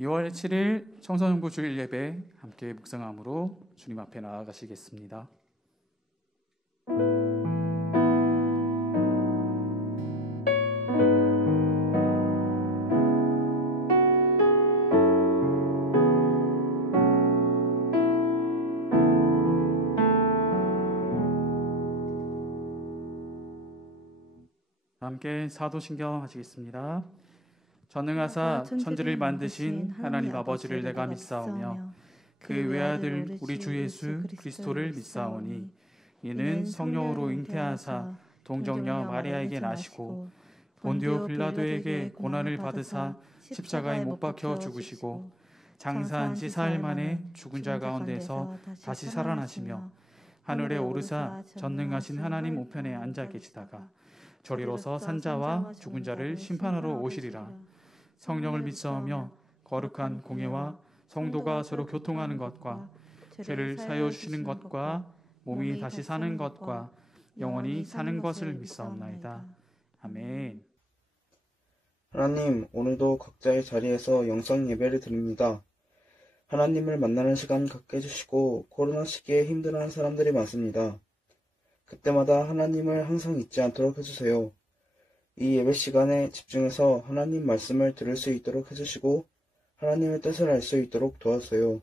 2월 7일 청소년부 주일 예배 함께 묵상함으로 주님 앞에 나아가시겠습니다. 함께 사도신경 하시겠습니다. 전능하사 천지를 만드신 하나님 아버지를 내가 믿사오며 그 외아들 우리 주 예수 그리스도를 믿사오니 이는 성령으로 잉태하사 동정녀 마리아에게 나시고 본디오 빌라도에게 고난을 받으사 십자가에 못 박혀 죽으시고 장사한 지 사흘 만에 죽은 자 가운데서 다시 살아나시며 하늘에 오르사 전능하신 하나님 우편에 앉아 계시다가 저리로서 산자와 죽은 자를 심판하러 오시리라. 성령을 믿사오며 거룩한 공예와 성도가 서로 교통하는 것과 죄를 사하여 주시는 것과 몸이 다시 사는 것과 영원히 사는 것을 믿사옵나이다. 아멘. 하나님, 오늘도 각자의 자리에서 영성 예배를 드립니다. 하나님을 만나는 시간 갖게 해주시고 코로나 시기에 힘들어하는 사람들이 많습니다. 그때마다 하나님을 항상 잊지 않도록 해주세요. 이 예배 시간에 집중해서 하나님 말씀을 들을 수 있도록 해주시고 하나님의 뜻을 알 수 있도록 도와주세요.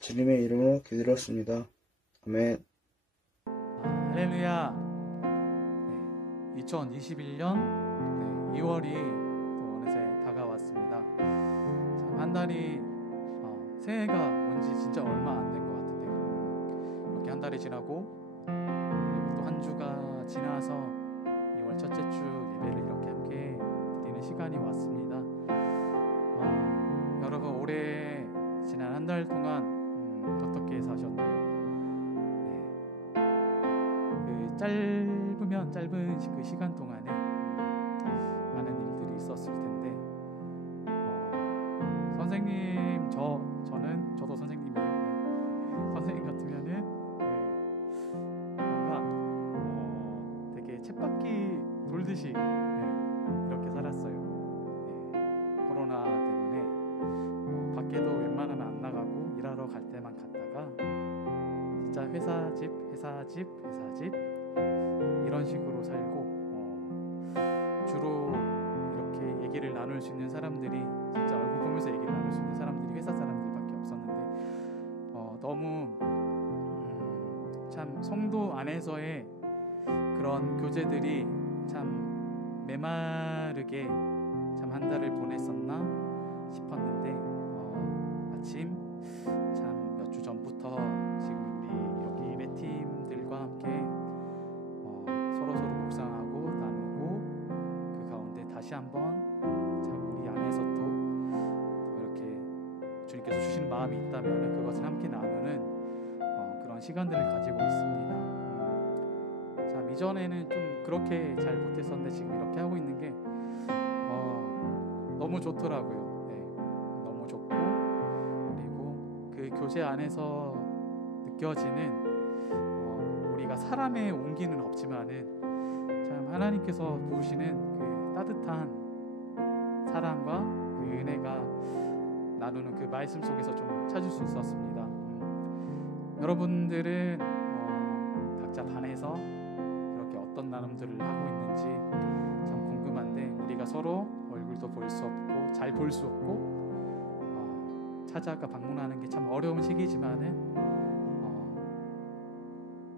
주님의 이름으로 기도드렸습니다. 아멘. 할렐루야. 2021년 2월이 또 어느새 다가왔습니다. 참 한 달이 새해가 뭔지 진짜 얼마 안 된 것 같은데 이렇게 한 달이 지나고 그리고 또 한 주가 지나서 2월 첫째 주 예배를 이렇게 함께 드리는 시간이 왔습니다. 여러분 올해 지난 한 달 동안 어떻게 사셨나요? 그 짧으면 짧은 그 시간 동안에 많은 일들이 있었을 텐데 선생님 저도 선생님이에요. 선생님 같으면은 뭔가 되게 쳇바퀴 돌듯이 이렇게 살았어요. 코로나 때문에 밖에도 웬만하면 안 나가고 일하러 갈 때만 갔다가 진짜 회사 집 이런 식으로 살고 주로 이렇게 얘기를 나눌 수 있는 사람들이 진짜 얼굴 보면서 얘기를 나눌 수 있는 사람들이 회사 사람들밖에 없었는데 너무 참 성도 안에서의 그런 교제들이 참 메마르게 참 한 달을 보냈었나 싶었는데 마침 참 몇 주 전부터 지금 우리 여기 예배팀들과 함께 서로 묵상하고 나누고 그 가운데 다시 한번 참 우리 안에서 또 이렇게 주님께서 주신 마음이 있다면 그것을 함께 나누는 그런 시간들을 가지고 있습니다. 참 이전에는 좀 그렇게 잘 못했었는데 지금 이렇게 하고 있는 게 너무 좋더라고요. 너무 좋고 그리고 그 교제 안에서 느껴지는 우리가 사람의 온기는 없지만은 참 하나님께서 부으시는 그 따뜻한 사랑과 그 은혜가 나누는 그 말씀 속에서 좀 찾을 수 있었습니다. 여러분들은 각자 반에서 그렇게 어떤 나눔들을 하고 있는지 참 궁금한데 우리가 서로 얼굴도 볼 수 없고 잘 볼 수 없고 찾아가 방문하는 게 참 어려운 시기지만은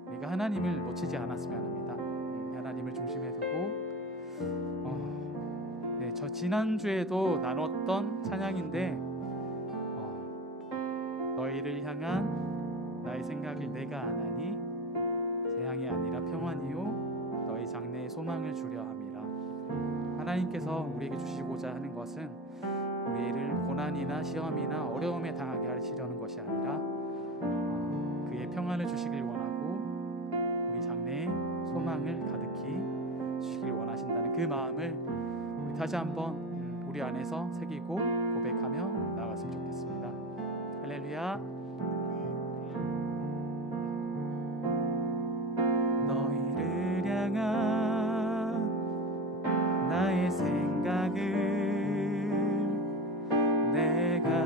우리가 하나님을 놓치지 않았으면 합니다. 하나님을 중심에 두고 저 지난주에도 나눴던 찬양인데 너희를 향한 나의 생각을 내가 아나니 재앙이 아니라 평안이요 너희 장래의 소망을 주려 함이라. 하나님께서 우리에게 주시고자 하는 것은 우리를 고난이나 시험이나 어려움에 당하게 하시려는 것이 아니라 그의 평안을 주시길 원하고 우리 장래의 소망을 가득히 주시길 원하신다는 그 마음을 우리 다시 한번 우리 안에서 새기고 고백하며 나아갔으면 좋겠습니다. 할렐루야. 너희를 향한 나의 생각을 내가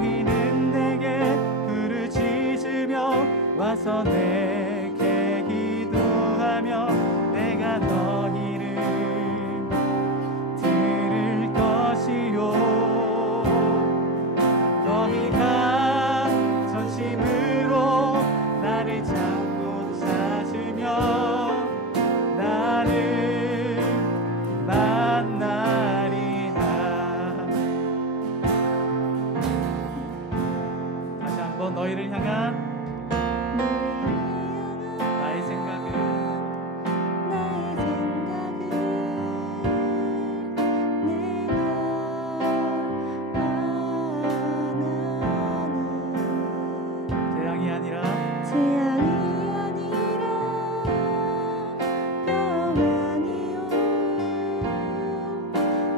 너희는 내게 부르짖으며 와서 내게 기도하며 내가 너희를 들을 것이요 너희가 전심으로 나를 잡고 찾으며 나를 만나리라. 다시 한번 너희를 향한 나의 생각은 재앙이 아니라 평안이요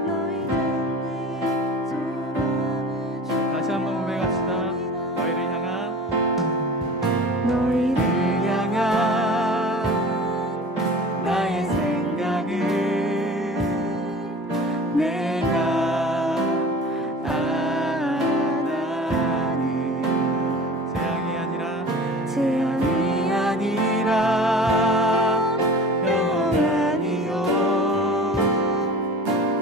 너희는 다시 한번 고백합시다. 너희를 향한 나의 생각은 내가 아나니 재앙이 아니라 평안이요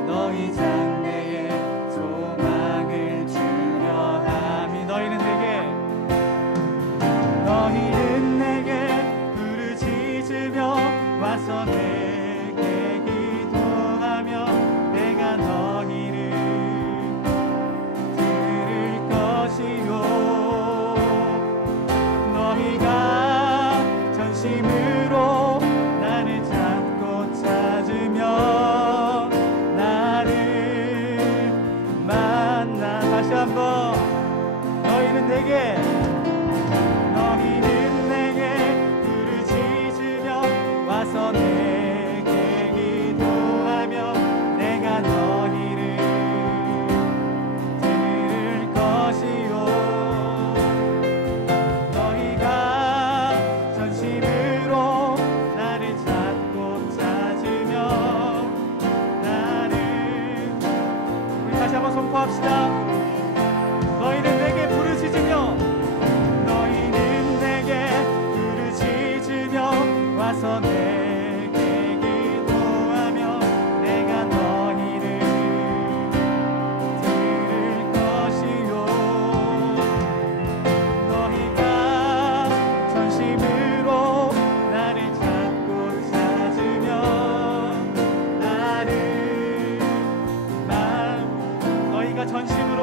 너희 장래에 소망을 주려 함이 너희는 내게 부르짖으며 와서 내게 기도하며 내가 너희를 들을 것이요 너희가 전심으로 나를 잡고 찾으며 나를 만나 다시 한번 너희는 내게 부르짖으며 와서 내게 기도하며 내가 너희를 들을 것이요 너희가 전심으로 나를 잡고 찾으며 나를 우리 다시 한번 선포합시다. 너희는 내게 부르짖으며 와서 내게 기도하며 내가 너희를 들을 것이요 너희가 전심으로 나를 잡고 찾으며 나를 너희가 전심으로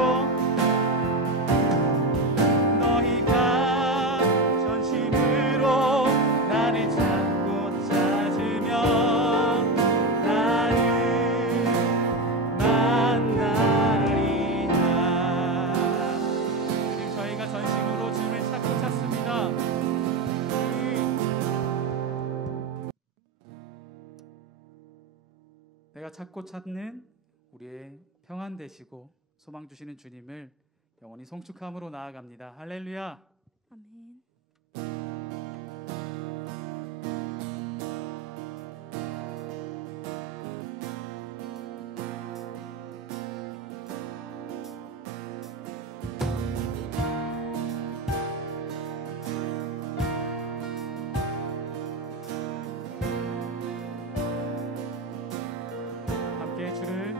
내가 찾고 찾는 우리의 평안 되시고 소망 주시는 주님을 영원히 송축함으로 나아갑니다. 할렐루야. 아멘. 주를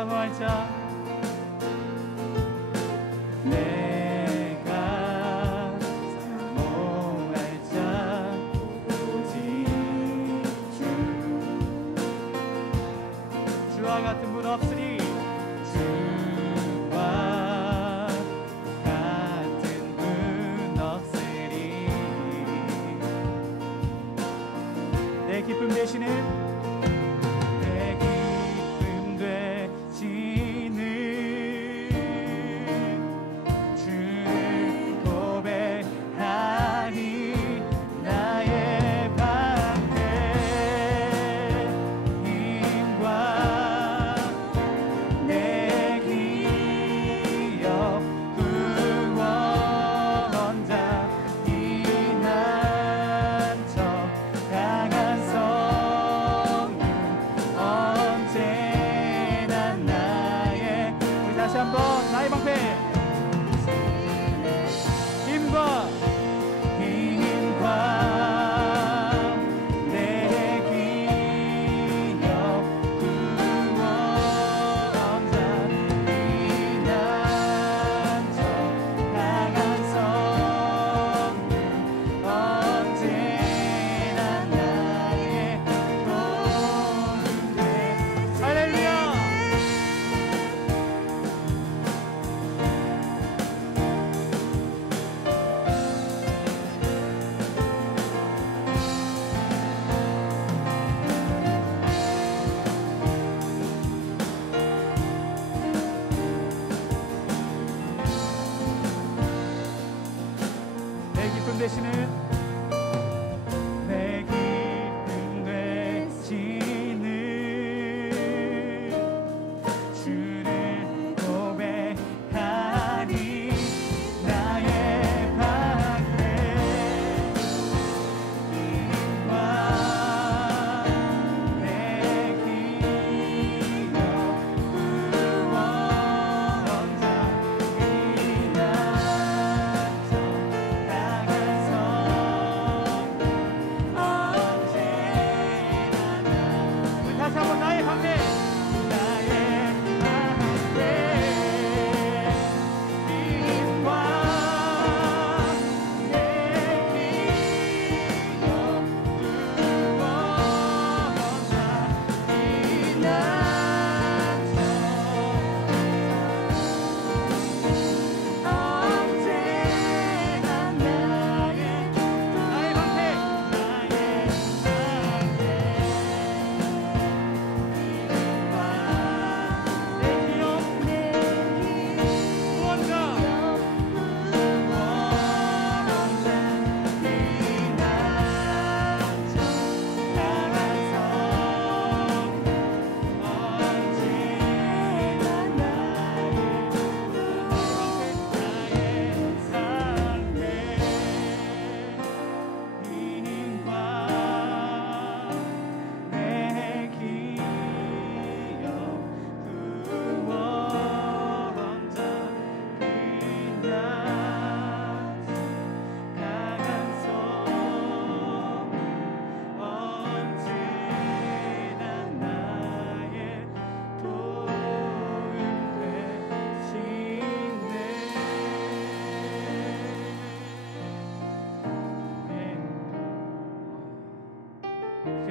사모할 자 내가 사모할 자 오직 주와 같은 분 없으리 주와 같은 분 없으리 내 기쁨 대신에 내 기쁨 되시는 주를 고백하니 나의 방패 힘과 내 기업 구원자 이난처 강한 성령 언제나 나의 우리 다시 한번 나의 방패 힘과 내 기업 구원자 이난처 강한 성령 언제나 나의 도움돼 할렐루야 내 기쁨 되시는 내 기쁨 되시는 주를 고백하니 나의 방패 힘과 내 기업 구원자 이난처 강한 성 언제나 우리 다시 한번 나의 방패 나의 방패 힘과 내 기업 구원자 이난처 언제나 나의 방패 나의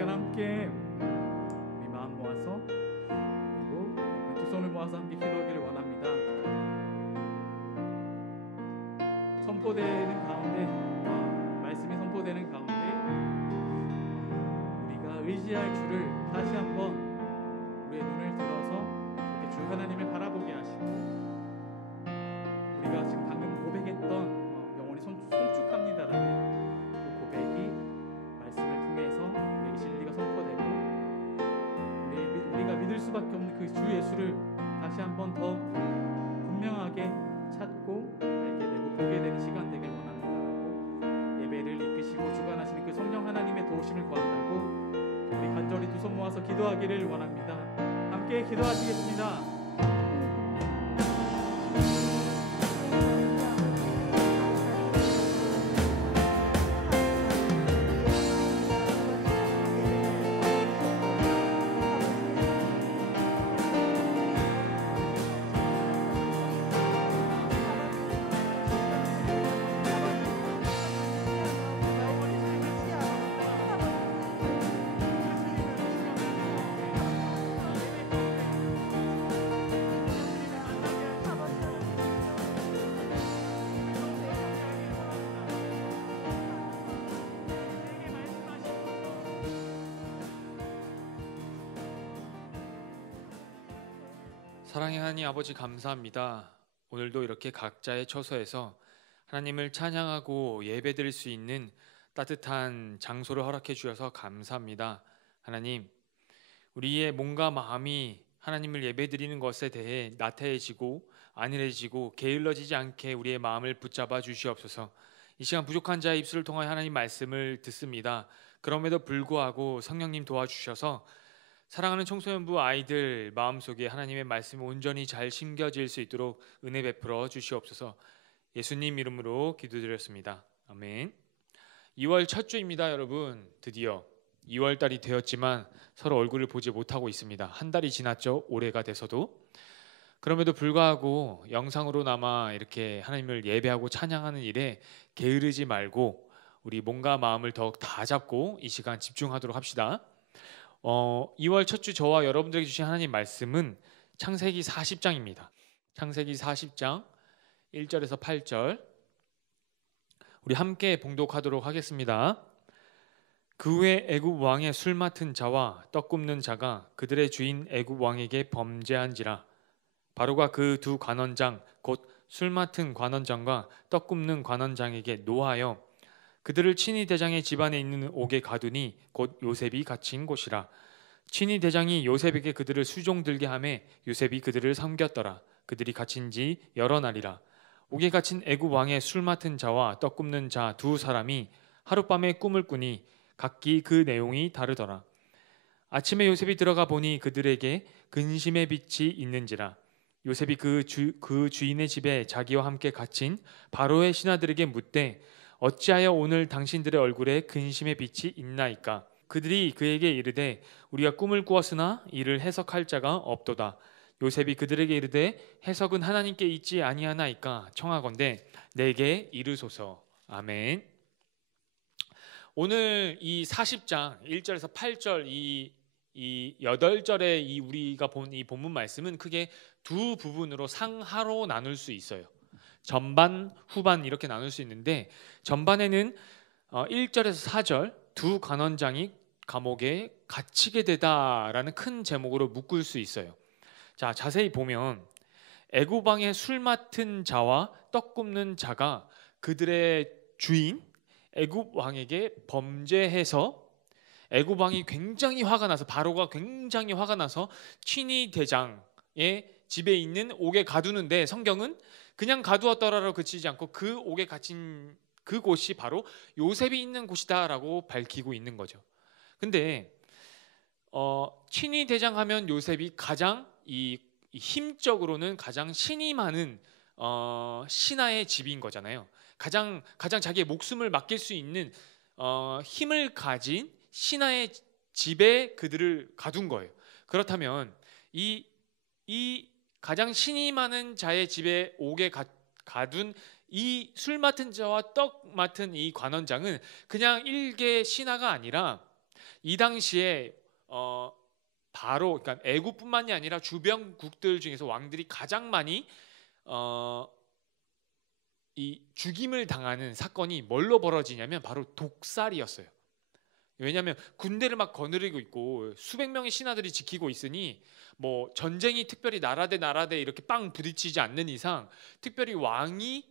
함께 우리 마음 모아서 그리고 두 손을 모아서 함께 기도하기를 원합니다. 선포되는 가운데 말씀이 선포되는 가운데 우리가 의지할 주를 다시 한번 우리의 눈을 들어서 이렇게 주 하나님을 바라보게 하시고 우리가 지금 방금 고백했던 영원히 송축합니다라는 그 고백이 말씀을 통해서 우리에게 진리가 선포되고 우리가 믿을 수밖에 없는 그 주 예수를 다시 한번 더 분명하게 찾고 알게 되고 보게 되는 시간 되길 원합니다. 예배를 이끄시고 주관하시는 그 성령 하나님의 도우심을 구한다고 우리 간절히 두 손 모아서 기도하기를 원합니다. 함께 기도하시겠습니다. 사랑의 하나님 아버지 감사합니다. 오늘도 이렇게 각자의 처소에서 하나님을 찬양하고 예배드릴 수 있는 따뜻한 장소를 허락해 주셔서 감사합니다. 하나님, 우리의 몸과 마음이 하나님을 예배드리는 것에 대해 나태해지고 안일해지고 게을러지지 않게 우리의 마음을 붙잡아 주시옵소서. 이 시간 부족한 자의 입술을 통하여 하나님 말씀을 듣습니다. 그럼에도 불구하고 성령님 도와주셔서 사랑하는 청소년부 아이들 마음속에 하나님의 말씀이 온전히 잘 심겨질 수 있도록 은혜 베풀어 주시옵소서. 예수님 이름으로 기도드렸습니다. 아멘. 2월 첫 주입니다. 여러분, 드디어 2월 달이 되었지만 서로 얼굴을 보지 못하고 있습니다. 한 달이 지났죠. 올해가 돼서도. 그럼에도 불구하고 영상으로나마 이렇게 하나님을 예배하고 찬양하는 일에 게으르지 말고 우리 몸과 마음을 더욱 다 잡고 이 시간 집중하도록 합시다. 2월 첫 주 저와 여러분들에게 주신 하나님 말씀은 창세기 40장입니다. 창세기 40장 1절에서 8절 우리 함께 봉독하도록 하겠습니다. 그 후에 애굽 왕의 술 맡은 자와 떡 굽는 자가 그들의 주인 애굽 왕에게 범죄한지라. 바로가 그 두 관원장 곧 술 맡은 관원장과 떡 굽는 관원장에게 노하여 그들을 친위 대장의 집안에 있는 옥에 가두니 곧 요셉이 갇힌 곳이라. 친위 대장이 요셉에게 그들을 수종들게 하매 요셉이 그들을 섬겼더라. 그들이 갇힌 지 여러 날이라. 옥에 갇힌 애굽 왕의 술 맡은 자와 떡 굽는 자 두 사람이 하룻밤에 꿈을 꾸니 각기 그 내용이 다르더라. 아침에 요셉이 들어가 보니 그들에게 근심의 빛이 있는지라. 요셉이 그 주인의 집에 자기와 함께 갇힌 바로의 신하들에게 묻되 어찌하여 오늘 당신들의 얼굴에 근심의 빛이 있나이까? 그들이 그에게 이르되 우리가 꿈을 꾸었으나 이를 해석할 자가 없도다. 요셉이 그들에게 이르되 해석은 하나님께 있지 아니하나이까? 청하건대 내게 이르소서. 아멘. 오늘 이 40장 1절에서 8절 이 8절에 이 우리가 본 이 본문 말씀은 크게 두 부분으로 상하로 나눌 수 있어요. 전반, 후반 이렇게 나눌 수 있는데 전반에는 1절에서 4절 두 관원장이 감옥에 갇히게 되다라는 큰 제목으로 묶을 수 있어요. 자, 자세히 보면 애굽 왕의 술 맡은 자와 떡 굽는 자가 그들의 주인 애굽 왕에게 범죄해서 애굽 왕이 굉장히 화가 나서 바로가 굉장히 화가 나서 친위 대장의 집에 있는 옥에 가두는데 성경은 그냥 가두었더라로 그치지 않고 그 옥에 갇힌 그곳이 바로 요셉이 있는 곳이다라고 밝히고 있는 거죠. 근데 친위 대장 하면 요셉이 가장 이 힘적으로는 가장 신이 많은 신하의 집인 거잖아요. 가장 자기의 목숨을 맡길 수 있는 힘을 가진 신하의 집에 그들을 가둔 거예요. 그렇다면 이 가장 신이 많은 자의 집에 옥에 가둔 이 술 맡은 자와 떡 맡은 이 관원장은 그냥 일개 신하가 아니라 이 당시에 바로 그러니까 애굽뿐만이 아니라 주변국들 중에서 왕들이 가장 많이 이 죽임을 당하는 사건이 뭘로 벌어지냐면 바로 독살이었어요. 왜냐하면 군대를 막 거느리고 있고 수백 명의 신하들이 지키고 있으니 뭐 전쟁이 특별히 나라 대 이렇게 빵 부딪히지 않는 이상 특별히 왕이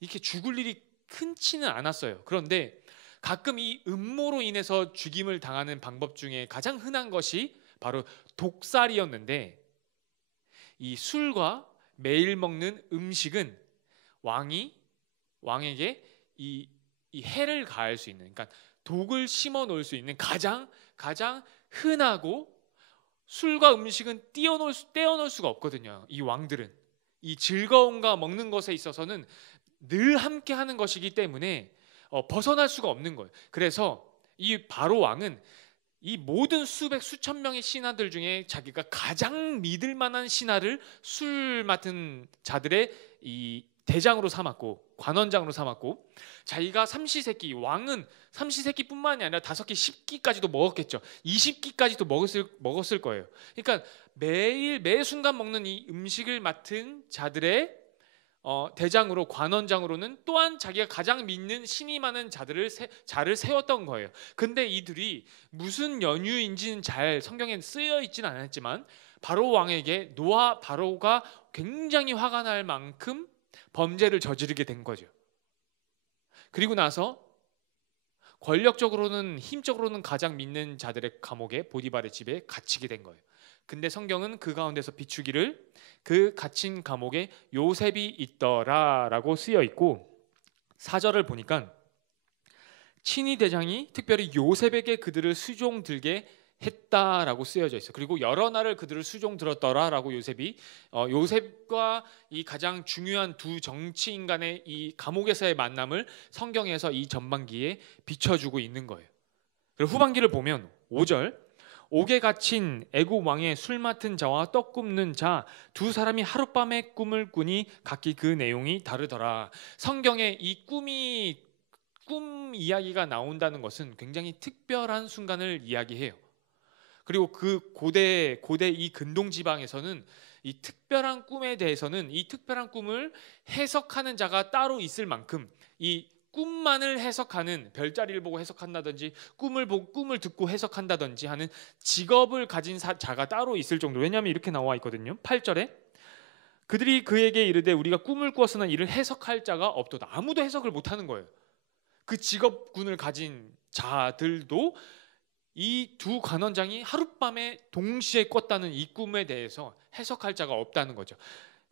이렇게 죽을 일이 흔치는 않았어요. 그런데 가끔 이 음모로 인해서 죽임을 당하는 방법 중에 가장 흔한 것이 바로 독살이었는데 이 술과 매일 먹는 음식은 왕에게 이 해를 가할 수 있는, 그러니까 독을 심어 놓을 수 있는 가장 흔하고 술과 음식은 떼어놓을 수가 없거든요. 이 왕들은 이 즐거움과 먹는 것에 있어서는 늘 함께 하는 것이기 때문에 벗어날 수가 없는 거예요. 그래서 이 바로 왕은 이 모든 수천 명의 신하들 중에 자기가 가장 믿을 만한 신하를 술 맡은 자들의 이 대장으로 삼았고 관원장으로 삼았고 자기가 삼시세끼 왕은 삼시세끼뿐만이 아니라 5끼 10끼까지도 먹었겠죠. 20끼까지도 먹었을 거예요. 그러니까 매 순간 먹는 이 음식을 맡은 자들의 대장으로 관원장으로는 또한 자기가 가장 믿는 신이 많은 자를 세웠던 거예요. 근데 이들이 무슨 연유인지는 잘 성경에 쓰여 있지는 않았지만 바로 왕에게 바로가 굉장히 화가 날 만큼 범죄를 저지르게 된 거죠. 그리고 나서 권력적으로는 힘적으로는 가장 믿는 자들의 감옥에 보디발의 집에 갇히게 된 거예요. 근데 성경은 그 가운데서 비추기를 그 갇힌 감옥에 요셉이 있더라라고 쓰여 있고 4절을 보니까 친위 대장이 특별히 요셉에게 그들을 수종 들게 했다라고 쓰여져 있어요. 그리고 여러 날을 그들을 수종 들었더라라고 요셉과 이 가장 중요한 두 정치인 간의 이 감옥에서의 만남을 성경에서 이 전반기에 비춰주고 있는 거예요. 그리고 후반기를 보면 5절 옥에 갇힌 애굽 왕의 술 맡은 자와 떡 굽는 자 두 사람이 하룻밤에 꿈을 꾸니 각기 그 내용이 다르더라. 성경에 이 꿈 이야기가 나온다는 것은 굉장히 특별한 순간을 이야기해요. 그리고 그 고대 이 근동 지방에서는 이 특별한 꿈에 대해서는 이 특별한 꿈을 해석하는 자가 따로 있을 만큼 이 꿈만을 해석하는, 별자리를 보고 해석한다든지 꿈을 듣고 해석한다든지 하는 직업을 가진 자가 따로 있을 정도로. 왜냐하면 이렇게 나와 있거든요. 8절에 그들이 그에게 이르되 우리가 꿈을 꾸었으나 이를 해석할 자가 없도다. 아무도 해석을 못하는 거예요. 그 직업군을 가진 자들도 이 두 관원장이 하룻밤에 동시에 꿨다는 이 꿈에 대해서 해석할 자가 없다는 거죠.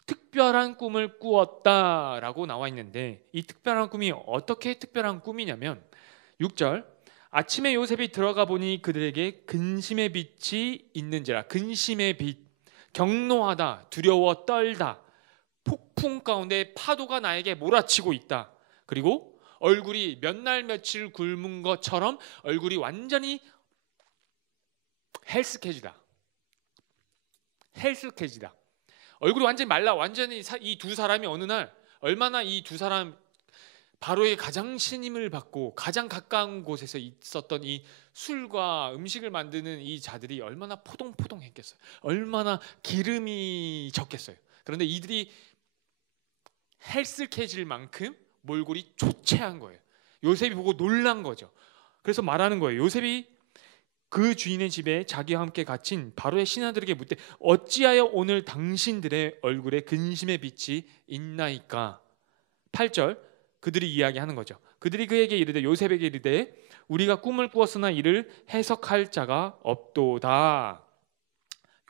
특별한 꿈을 꾸었다라고 나와 있는데 이 특별한 꿈이 어떻게 특별한 꿈이냐면 6절 아침에 요셉이 들어가 보니 그들에게 근심의 빛이 있는지라. 근심의 빛, 경노하다, 두려워 떨다, 폭풍 가운데 파도가 나에게 몰아치고 있다. 그리고 얼굴이 몇 날 며칠 굶은 것처럼 얼굴이 완전히 헬스케지다. 얼굴이 완전히 말라. 완전히 이 두 사람이 어느 날 얼마나 이 두 사람 바로의 가장 신임을 받고 가장 가까운 곳에서 있었던 이 술과 음식을 만드는 이 자들이 얼마나 포동포동했겠어요. 얼마나 기름이 졌겠어요. 그런데 이들이 헬스케질 만큼 몰골이 초췌한 거예요. 요셉이 보고 놀란 거죠. 그래서 말하는 거예요. 요셉이 그 주인의 집에 자기와 함께 갇힌 바로의 신하들에게 묻되 어찌하여 오늘 당신들의 얼굴에 근심의 빛이 있나이까. 8절 그들이 이야기하는 거죠. 그들이 그에게 이르되 요셉에게 이르되 우리가 꿈을 꾸었으나 이를 해석할 자가 없도다.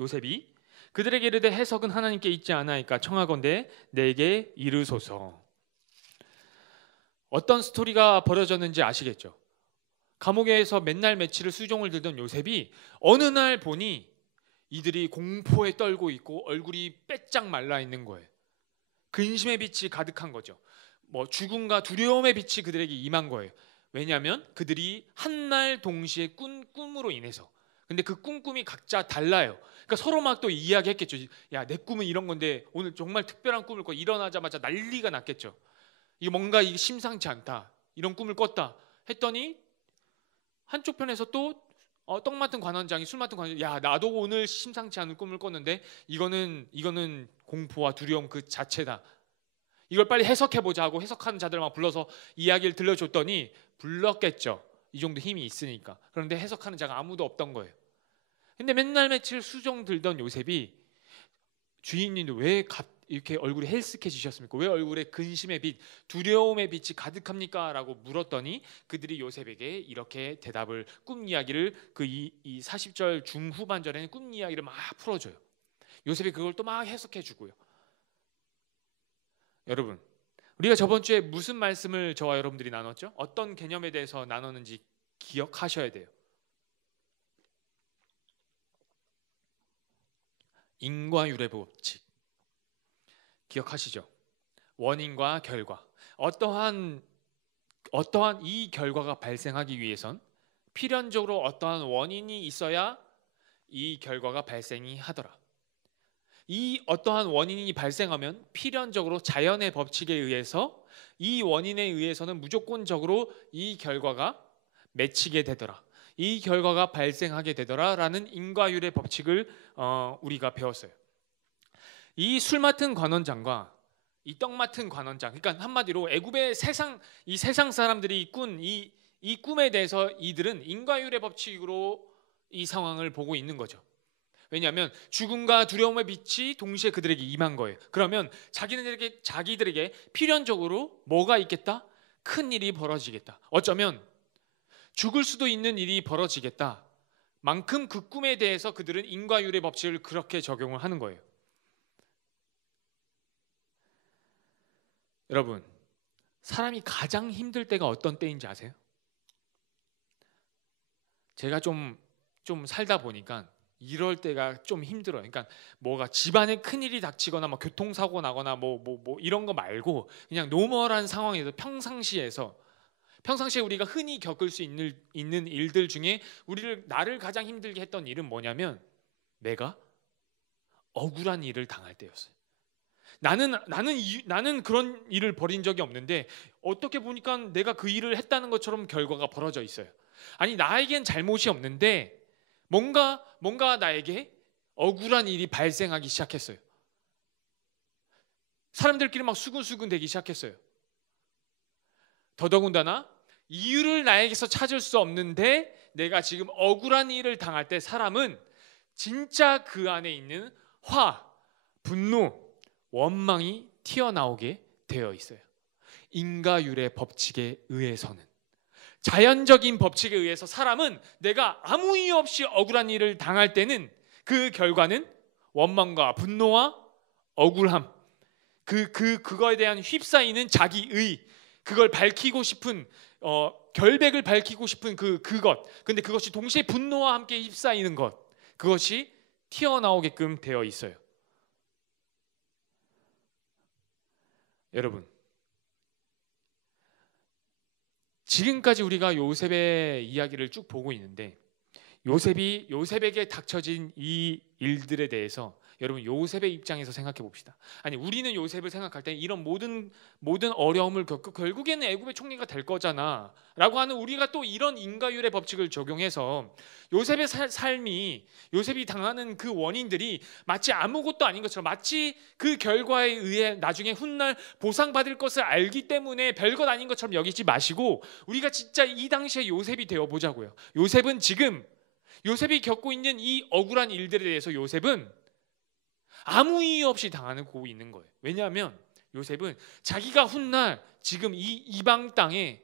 요셉이 그들에게 이르되 해석은 하나님께 있지 않아이까 청하건대 내게 이르소서. 어떤 스토리가 벌어졌는지 아시겠죠? 감옥에서 맨날 며칠을 수종을 들던 요셉이 어느 날 보니 이들이 공포에 떨고 있고 얼굴이 빼짝 말라 있는 거예요. 근심의 빛이 가득한 거죠. 죽음과 두려움의 빛이 그들에게 임한 거예요. 왜냐하면 그들이 한날 동시에 꾼 꿈으로 인해서. 근데 그 꿈이 각자 달라요. 그러니까 서로 막 또 이야기했겠죠. 야, 내 꿈은 이런 건데 오늘 정말 특별한 꿈을 꿔. 일어나자마자 난리가 났겠죠. 이게 뭔가 이게 심상치 않다. 이런 꿈을 꿨다 했더니 한쪽 편에서 또 떡 맡은 관원장이 술 맡은 관원장이 야, 나도 오늘 심상치 않은 꿈을 꿨는데 이거는 공포와 두려움 그 자체다. 이걸 빨리 해석해보자 하고 해석하는 자들을 막 불러서 이야기를 들려줬더니 불렀겠죠. 이 정도 힘이 있으니까. 그런데 해석하는 자가 아무도 없던 거예요. 근데 맨날 며칠 수종 들던 요셉이 주인님도 왜 이렇게 얼굴이 헬스케지셨습니까? 왜 얼굴에 근심의 빛, 두려움의 빛이 가득합니까? 라고 물었더니 그들이 요셉에게 이렇게 대답을 꿈 이야기를 이 40절 중후반절에는 꿈 이야기를 막 풀어줘요. 요셉이 그걸 또 막 해석해 주고요. 여러분, 우리가 저번 주에 무슨 말씀을 저와 여러분들이 나눴죠? 어떤 개념에 대해서 나눴는지 기억하셔야 돼요. 인과율의 법칙 기억하시죠? 원인과 결과. 어떠한 이 결과가 발생하기 위해선 필연적으로 어떠한 원인이 있어야 이 결과가 발생이 하더라. 이 어떠한 원인이 발생하면 필연적으로 자연의 법칙에 의해서 이 원인에 의해서는 무조건적으로 이 결과가 맺히게 되더라. 이 결과가 발생하게 되더라라는 인과율의 법칙을 우리가 배웠어요. 이 술 맡은 관원장과 이 떡 맡은 관원장, 그러니까 한마디로 애굽의 이 세상 사람들이 꾼 이 꿈에 대해서 이들은 인과율의 법칙으로 이 상황을 보고 있는 거죠. 왜냐하면 죽음과 두려움의 빛이 동시에 그들에게 임한 거예요. 그러면 자기들에게 필연적으로 뭐가 있겠다? 큰 일이 벌어지겠다. 어쩌면 죽을 수도 있는 일이 벌어지겠다. 만큼 그 꿈에 대해서 그들은 인과율의 법칙을 그렇게 적용을 하는 거예요. 여러분, 사람이 가장 힘들 때가 어떤 때인지 아세요? 제가 좀 살다 보니까 이럴 때가 좀 힘들어요. 그러니까 뭐가 집안에 큰일이 닥치거나 뭐 교통사고 나거나 뭐 이런 거 말고 그냥 노멀한 상황에서 평상시에 우리가 흔히 겪을 수 있는 일들 중에 나를 가장 힘들게 했던 일은 뭐냐면 내가 억울한 일을 당할 때였어요. 나는 그런 일을 벌인 적이 없는데 어떻게 보니까 내가 그 일을 했다는 것처럼 결과가 벌어져 있어요. 아니 나에겐 잘못이 없는데 뭔가 나에게 억울한 일이 발생하기 시작했어요. 사람들끼리 막 수근수근 되기 시작했어요. 더더군다나 이유를 나에게서 찾을 수 없는데 내가 지금 억울한 일을 당할 때 사람은 진짜 그 안에 있는 화, 분노, 원망이 튀어나오게 되어 있어요. 인과율의 법칙에 의해서는, 자연적인 법칙에 의해서 사람은 내가 아무 이유 없이 억울한 일을 당할 때는 그 결과는 원망과 분노와 억울함, 그거에 대한 휩싸이는 자기의, 그걸 밝히고 싶은 결백을 밝히고 싶은 그것, 근데 그것이 동시에 분노와 함께 휩싸이는 것, 그것이 튀어나오게끔 되어 있어요. 여러분, 지금까지 우리가 요셉의 이야기를 쭉 보고 있는데 요셉에게 닥쳐진 이 일들에 대해서 여러분 요셉의 입장에서 생각해 봅시다. 아니 우리는 요셉을 생각할 때 이런 모든 어려움을 겪고 결국에는 애굽의 총리가 될 거잖아 라고 하는, 우리가 또 이런 인과율의 법칙을 적용해서 요셉의 삶이, 요셉이 당하는 그 원인들이 마치 아무것도 아닌 것처럼, 마치 그 결과에 의해 나중에 훗날 보상받을 것을 알기 때문에 별것 아닌 것처럼 여기지 마시고 우리가 진짜 이 당시에 요셉이 되어보자고요. 요셉이 겪고 있는 이 억울한 일들에 대해서 요셉은 아무 이유 없이 당하고 있는 거예요. 왜냐하면 요셉은 자기가 훗날 지금 이 이방 땅에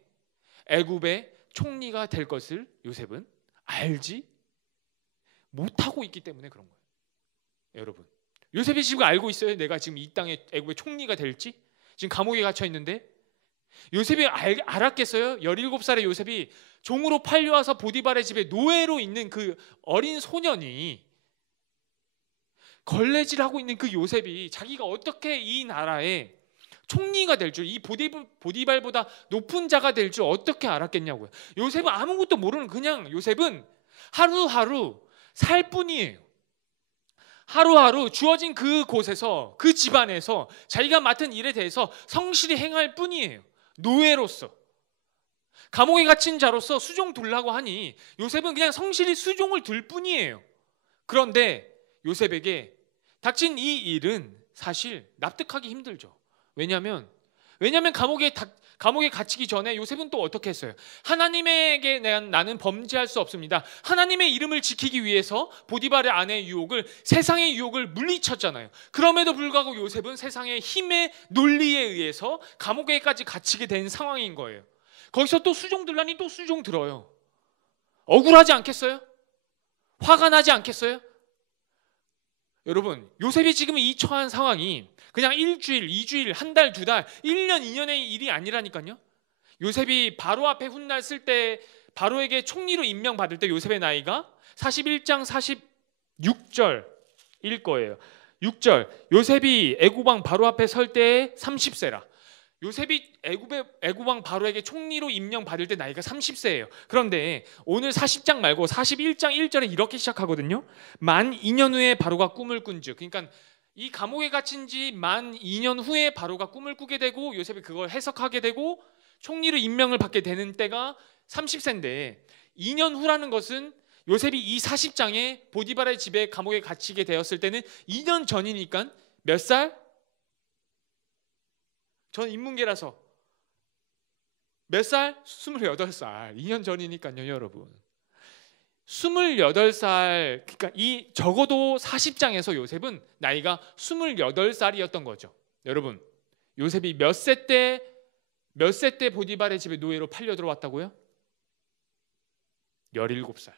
애굽의 총리가 될 것을 요셉은 알지 못하고 있기 때문에 그런 거예요. 여러분, 요셉이 지금 알고 있어요? 내가 지금 이 땅에 애굽의 총리가 될지? 지금 감옥에 갇혀 있는데 요셉이 알았겠어요? 17살의 요셉이 종으로 팔려와서 보디발의 집에 노예로 있는 그 어린 소년이, 걸레질하고 있는 그 요셉이 자기가 어떻게 이 나라의 총리가 될 줄, 이 보디발보다 높은 자가 될 줄 어떻게 알았겠냐고요. 요셉은 아무것도 모르는, 그냥 요셉은 하루하루 살 뿐이에요. 하루하루 주어진 그곳에서, 그 집안에서 자기가 맡은 일에 대해서 성실히 행할 뿐이에요. 노예로서, 감옥에 갇힌 자로서 수종 둘라고 하니 요셉은 그냥 성실히 수종을 둘 뿐이에요. 그런데 요셉에게 닥친 이 일은 사실 납득하기 힘들죠. 왜냐하면 감옥에 갇히기 전에 요셉은 또 어떻게 했어요? 하나님에게 나는 범죄할 수 없습니다. 하나님의 이름을 지키기 위해서 보디발의 아내의 유혹을, 세상의 유혹을 물리쳤잖아요. 그럼에도 불구하고 요셉은 세상의 힘의 논리에 의해서 감옥에까지 갇히게 된 상황인 거예요. 거기서 또 수종 들라니 또 수종 들어요. 억울하지 않겠어요? 화가 나지 않겠어요? 여러분, 요셉이 지금 이 처한 상황이 그냥 일주일, 2주일, 한 달, 2달, 1년, 2년의 일이 아니라니까요. 요셉이 바로 앞에 훗날 쓸 때, 바로에게 총리로 임명받을 때 요셉의 나이가 41장 46절일 거예요. 6절, 요셉이 애굽왕 바로 앞에 설 때에 30세라. 요셉이 애굽왕 바로에게 총리로 임명받을 때 나이가 30세예요. 그런데 오늘 40장 말고 41장 1절에 이렇게 시작하거든요. 만 2년 후에 바로가 꿈을 꾼즉, 그러니까 이 감옥에 갇힌 지 만 2년 후에 바로가 꿈을 꾸게 되고 요셉이 그걸 해석하게 되고 총리로 임명을 받게 되는 때가 30세인데, 2년 후라는 것은 요셉이 이 40장에 보디발의 집에 감옥에 갇히게 되었을 때는 2년 전이니까 몇 살? 전 인문계라서 몇 살? 28살. 2년 전이니까요, 여러분. 28살, 그러니까 이 적어도 40장에서 요셉은 나이가 28살이었던 거죠. 여러분, 요셉이 몇 세 때 보디발의 집에 노예로 팔려 들어왔다고요? 17살.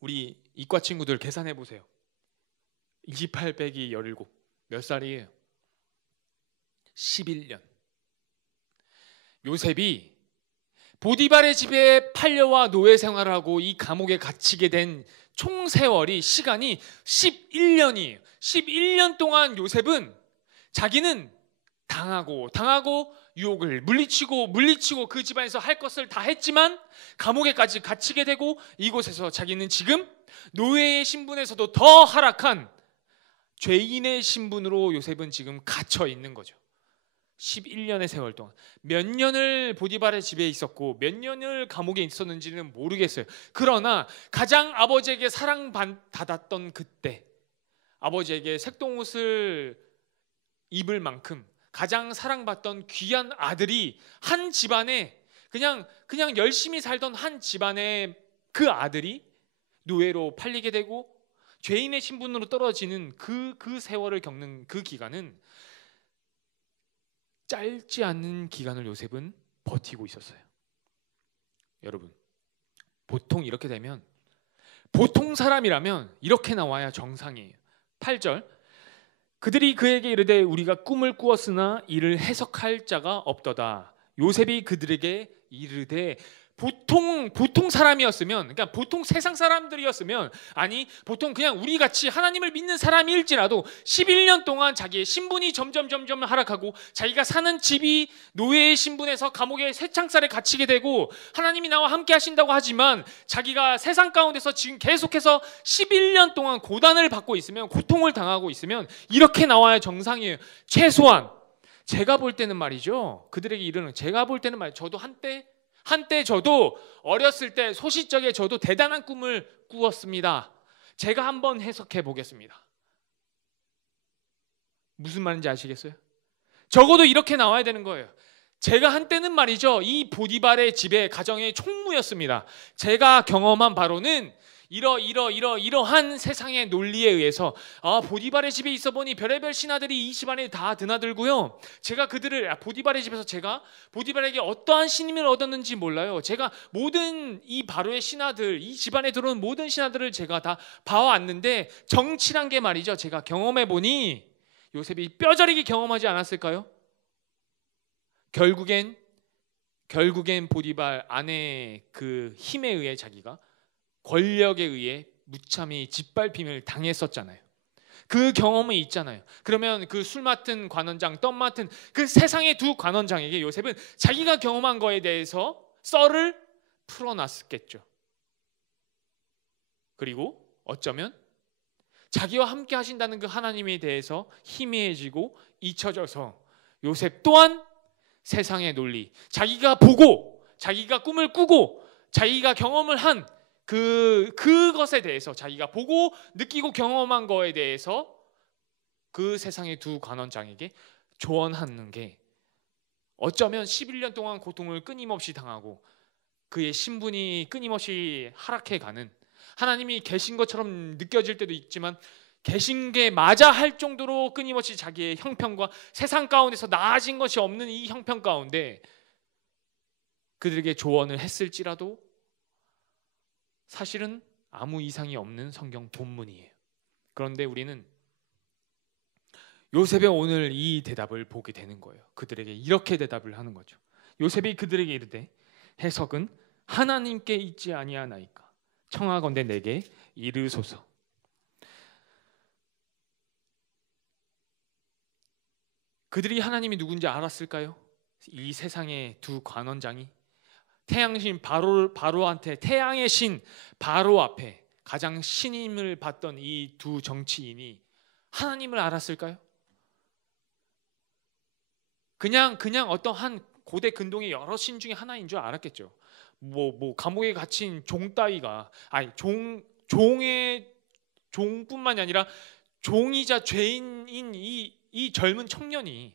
우리 이과 친구들 계산해 보세요. 28 빼기 17 몇 살이에요? 11년. 요셉이 보디발의 집에 팔려와 노예 생활을 하고 이 감옥에 갇히게 된 총 세월이 시간이 11년이에요. 11년 동안 요셉은 자기는 당하고 유혹을 물리치고 그 집안에서 할 것을 다 했지만 감옥에까지 갇히게 되고 이곳에서 자기는 지금 노예의 신분에서도 더 하락한 죄인의 신분으로 요셉은 지금 갇혀 있는 거죠. 11년의 세월 동안 몇 년을 보디발의 집에 있었고 몇 년을 감옥에 있었는지는 모르겠어요. 그러나 가장 아버지에게 사랑받았던 그때, 아버지에게 색동옷을 입을 만큼 가장 사랑받던 귀한 아들이 한 집안에 그냥 열심히 살던 한 집안의 그 아들이 노예로 팔리게 되고 죄인의 신분으로 떨어지는 그 세월을 겪는 그 기간은 짧지 않은 기간을 요셉은 버티고 있었어요. 여러분, 보통 이렇게 되면, 보통 사람이라면 이렇게 나와야 정상이에요. 8절, 그들이 그에게 이르되 우리가 꿈을 꾸었으나 이를 해석할 자가 없도다. 요셉이 그들에게 이르되, 보통 사람이었으면, 그러니까 보통 세상 사람들이었으면, 아니 보통 그냥 우리 같이 하나님을 믿는 사람일지라도 11년 동안 자기의 신분이 점점 하락하고 자기가 사는 집이 노예의 신분에서 감옥의 쇠창살에 갇히게 되고 하나님이 나와 함께 하신다고 하지만 자기가 세상 가운데서 지금 계속해서 11년 동안 고단을 받고 있으면, 고통을 당하고 있으면 이렇게 나와야 정상이에요. 최소한 제가 볼 때는 말이죠, 그들에게 이르는, 제가 볼 때는 말이죠, 저도 한때 저도 어렸을 때 소시적에 저도 대단한 꿈을 꾸었습니다. 제가 한번 해석해 보겠습니다. 무슨 말인지 아시겠어요? 적어도 이렇게 나와야 되는 거예요. 제가 한때는 말이죠, 이 보디발의 집에 가정의 총무였습니다. 제가 경험한 바로는 이러한 세상의 논리에 의해서 보디발의 집에 있어 보니 별의별 신하들이 이 집안에 다 드나들고요. 제가 그들을 보디발의 집에서 제가 보디발에게 어떠한 신임을 얻었는지 몰라요. 제가 모든 이 바로의 신하들, 이 집안에 들어온 모든 신하들을 제가 다 봐왔는데 정치란 게 말이죠, 제가 경험해 보니 요셉이 뼈저리게 경험하지 않았을까요? 결국엔 보디발 아내의 그 힘에 의해, 자기가 권력에 의해 무참히 짓밟힘을 당했었잖아요. 그 경험이 있잖아요. 그러면 그 술 맡은 관원장, 떡 맡은 그 세상의 두 관원장에게 요셉은 자기가 경험한 거에 대해서 썰을 풀어놨겠죠. 그리고 어쩌면 자기와 함께 하신다는 그 하나님에 대해서 희미해지고 잊혀져서 요셉 또한 세상의 논리, 자기가 보고 자기가 꿈을 꾸고 자기가 경험을 한 그것에 대해서, 자기가 보고 느끼고 경험한 거에 대해서 그 세상의 두 관원장에게 조언하는 게, 어쩌면 11년 동안 고통을 끊임없이 당하고 그의 신분이 끊임없이 하락해가는, 하나님이 계신 것처럼 느껴질 때도 있지만 계신 게 맞아 할 정도로 끊임없이 자기의 형편과 세상 가운데서 나아진 것이 없는 이 형편 가운데 그들에게 조언을 했을지라도 사실은 아무 이상이 없는 성경 본문이에요. 그런데 우리는 요셉의 오늘 이 대답을 보게 되는 거예요. 그들에게 이렇게 대답을 하는 거죠. 요셉이 그들에게 이르되 해석은 하나님께 있지 아니하나이까 청하건대 내게 이르소서. 그들이 하나님이 누군지 알았을까요? 이 세상의 두 관원장이 태양신 바로한테, 태양의 신 바로 앞에 가장 신임을 받던 이 두 정치인이 하나님을 알았을까요? 그냥 어떠한 고대 근동의 여러 신 중에 하나인 줄 알았겠죠. 뭐 감옥에 갇힌 종 따위가, 아니 종뿐만이 아니라 종이자 죄인인 이 젊은 청년이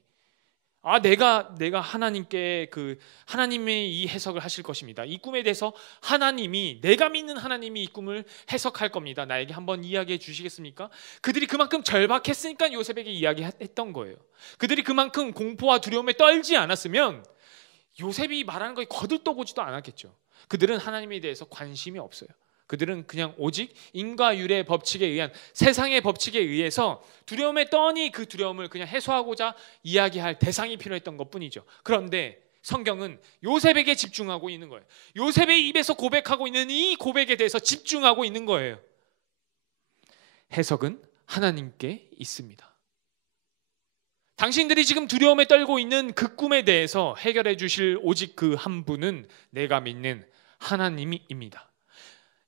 내가 하나님께 하나님의 이 해석을 하실 것입니다. 이 꿈에 대해서 내가 믿는 하나님이 이 꿈을 해석할 겁니다. 나에게 한번 이야기해 주시겠습니까? 그들이 그만큼 절박했으니까 요셉에게 이야기했던 거예요. 그들이 그만큼 공포와 두려움에 떨지 않았으면 요셉이 말하는 거에 거들떠보지도 않았겠죠. 그들은 하나님에 대해서 관심이 없어요. 그들은 그냥 오직 인과율의 법칙에 의한 세상의 법칙에 의해서 두려움에 떠니 그 두려움을 그냥 해소하고자 이야기할 대상이 필요했던 것뿐이죠. 그런데 성경은 요셉에게 집중하고 있는 거예요. 요셉의 입에서 고백하고 있는 이 고백에 대해서 집중하고 있는 거예요. 해석은 하나님께 있습니다. 당신들이 지금 두려움에 떨고 있는 그 꿈에 대해서 해결해 주실 오직 그 한 분은 내가 믿는 하나님입니다.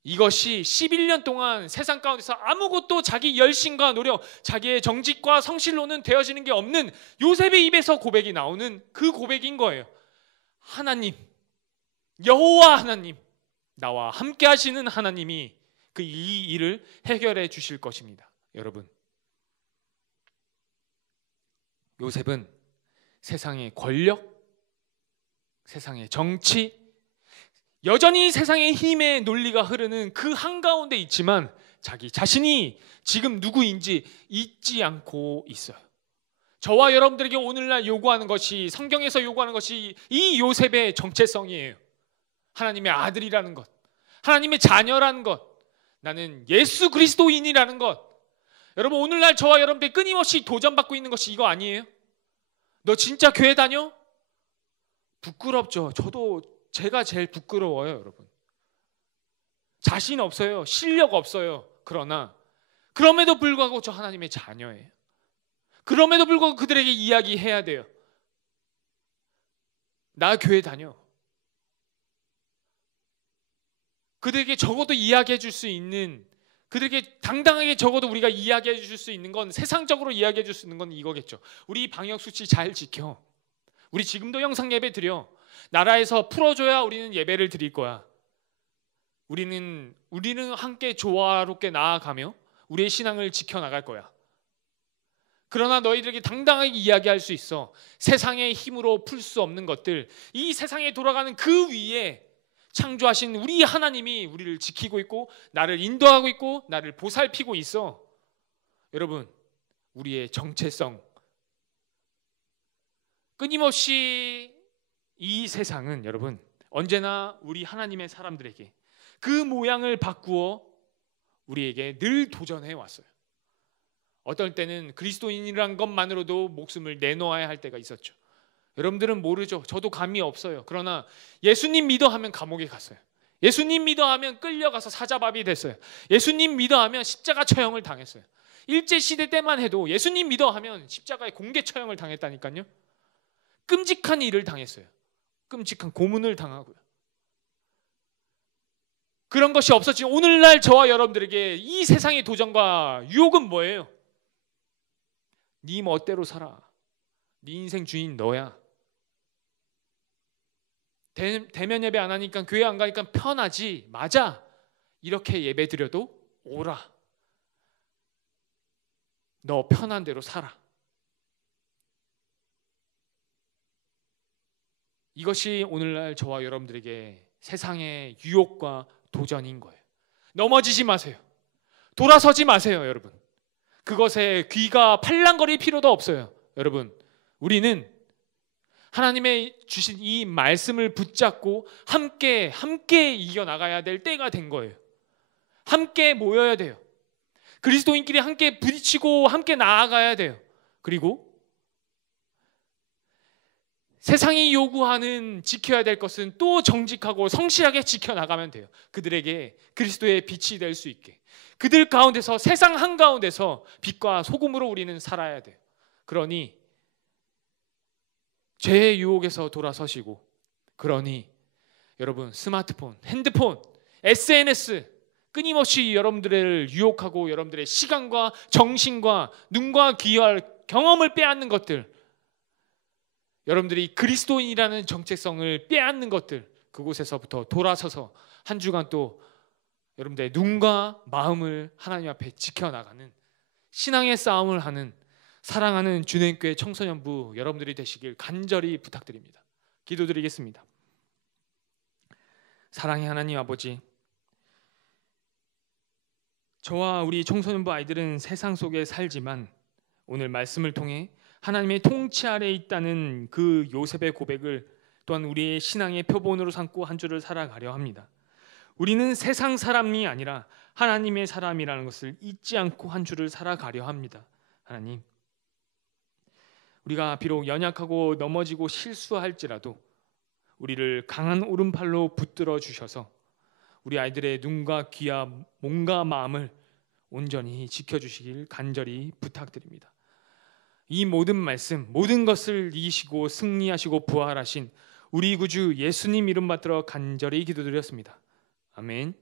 이것이 11년 동안 세상 가운데서 아무것도 자기 열심과 노력, 자기의 정직과 성실로는 되어지는 게 없는 요셉의 입에서 고백이 나오는 그 고백인 거예요. 하나님, 여호와 하나님, 나와 함께 하시는 하나님이 이 일을 해결해 주실 것입니다. 여러분, 요셉은 세상의 권력, 세상의 정치, 여전히 세상의 힘의 논리가 흐르는 그 한가운데 있지만 자기 자신이 지금 누구인지 잊지 않고 있어요. 저와 여러분들에게 오늘날 요구하는 것이, 성경에서 요구하는 것이 이 요셉의 정체성이에요. 하나님의 아들이라는 것, 하나님의 자녀라는 것, 나는 예수 그리스도인이라는 것. 여러분, 오늘날 저와 여러분들이 끊임없이 도전받고 있는 것이 이거 아니에요? 너 진짜 교회 다녀? 부끄럽죠. 제가 제일 부끄러워요, 여러분. 자신 없어요. 실력 없어요. 그럼에도 불구하고 저 하나님의 자녀예요. 그럼에도 불구하고 그들에게 이야기해야 돼요. 나 교회 다녀. 그들에게 적어도 이야기해 줄 수 있는, 그들에게 당당하게 적어도 우리가 이야기해 줄 수 있는 건, 세상적으로 이야기해 줄 수 있는 건 이거겠죠. 우리 방역수칙 잘 지켜. 우리 지금도 영상 예배 드려. 나라에서 풀어줘야 우리는 예배를 드릴 거야. 우리는 함께 조화롭게 나아가며 우리의 신앙을 지켜나갈 거야. 그러나 너희들에게 당당하게 이야기할 수 있어. 세상의 힘으로 풀 수 없는 것들, 이 세상에 돌아가는 그 위에 창조하신 우리 하나님이 우리를 지키고 있고 나를 인도하고 있고 나를 보살피고 있어. 여러분, 우리의 정체성, 끊임없이 이 세상은 여러분 언제나 우리 하나님의 사람들에게 그 모양을 바꾸어 우리에게 늘 도전해 왔어요. 어떨 때는 그리스도인이란 것만으로도 목숨을 내놓아야 할 때가 있었죠. 여러분들은 모르죠. 저도 감이 없어요. 그러나 예수님 믿어 하면 감옥에 갔어요. 예수님 믿어 하면 끌려가서 사자밥이 됐어요. 예수님 믿어 하면 십자가 처형을 당했어요. 일제시대 때만 해도 예수님 믿어 하면 십자가에 공개 처형을 당했다니까요. 끔찍한 일을 당했어요. 끔찍한 고문을 당하고요. 그런 것이 없었지. 오늘날 저와 여러분들에게 이 세상의 도전과 유혹은 뭐예요? 네 멋대로 살아. 네 인생 주인 너야. 대면 예배 안 하니까, 교회 안 가니까 편하지. 맞아. 이렇게 예배 드려도 오라. 너 편한 대로 살아. 이것이 오늘날 저와 여러분들에게 세상의 유혹과 도전인 거예요. 넘어지지 마세요. 돌아서지 마세요, 여러분. 그것에 귀가 팔랑거릴 필요도 없어요. 여러분, 우리는 하나님의 주신 이 말씀을 붙잡고 함께 이겨나가야 될 때가 된 거예요. 함께 모여야 돼요. 그리스도인끼리 함께 부딪히고 함께 나아가야 돼요. 그리고 세상이 요구하는 지켜야 될 것은 또 정직하고 성실하게 지켜나가면 돼요. 그들에게 그리스도의 빛이 될 수 있게. 그들 가운데서, 세상 한가운데서 빛과 소금으로 우리는 살아야 돼요. 그러니 죄의 유혹에서 돌아서시고, 그러니 여러분, 스마트폰, 핸드폰, SNS 끊임없이 여러분들을 유혹하고 여러분들의 시간과 정신과 눈과 귀와 경험을 빼앗는 것들, 여러분들이 그리스도인이라는 정체성을 빼앗는 것들, 그곳에서부터 돌아서서 한 주간 또 여러분들의 눈과 마음을 하나님 앞에 지켜나가는 신앙의 싸움을 하는 사랑하는 주님교회 청소년부 여러분들이 되시길 간절히 부탁드립니다. 기도드리겠습니다. 사랑의 하나님 아버지, 저와 우리 청소년부 아이들은 세상 속에 살지만 오늘 말씀을 통해 하나님의 통치 아래에 있다는 그 요셉의 고백을 또한 우리의 신앙의 표본으로 삼고 한 주를 살아가려 합니다. 우리는 세상 사람이 아니라 하나님의 사람이라는 것을 잊지 않고 한 주를 살아가려 합니다. 하나님, 우리가 비록 연약하고 넘어지고 실수할지라도 우리를 강한 오른팔로 붙들어 주셔서 우리 아이들의 눈과 귀와 몸과 마음을 온전히 지켜주시길 간절히 부탁드립니다. 이 모든 말씀, 모든 것을 이기시고 승리하시고 부활하신 우리 구주 예수님 이름 받들어 간절히 기도드렸습니다. 아멘.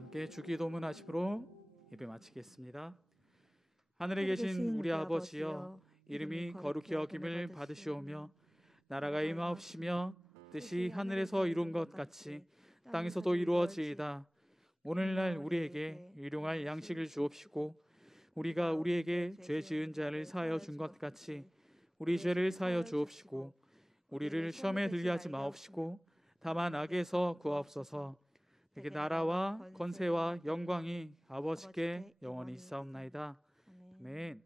함께 주기도문 하심으로 예배 마치겠습니다. 하늘에 계신 우리 아버지여, 이름이 거룩히 여김을 받으시오며 나라가 임하옵시며 뜻이 하늘에서 이룬 것 같이 땅에서도 이루어지이다. 오늘날 우리에게 일용할 양식을 주옵시고 우리가 우리에게 죄 지은 자를 사하여 준 것 같이 우리 죄를 사하여 주옵시고 우리를 시험에 들게 하지 마옵시고 다만 악에서 구하옵소서. 내게 나라와 권세와 영광이 아버지께 영원히 있사옵나이다. 아멘.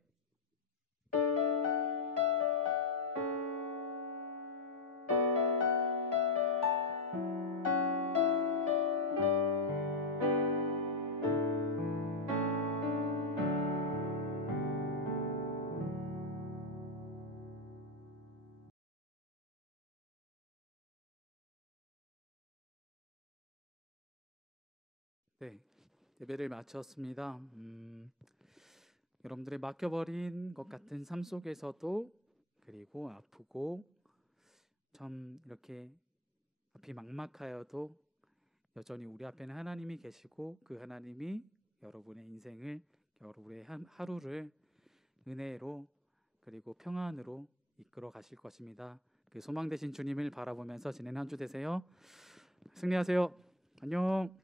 네, 예배를 마쳤습니다. 여러분들의 맡겨버린 것 같은 삶 속에서도 그리고 아프고 참 이렇게 앞이 막막하여도 여전히 우리 앞에는 하나님이 계시고 그 하나님이 여러분의 인생을, 여러분의 하루를 은혜로 그리고 평안으로 이끌어 가실 것입니다. 그 소망 되신 주님을 바라보면서 지낸 한 주 되세요. 승리하세요. 안녕.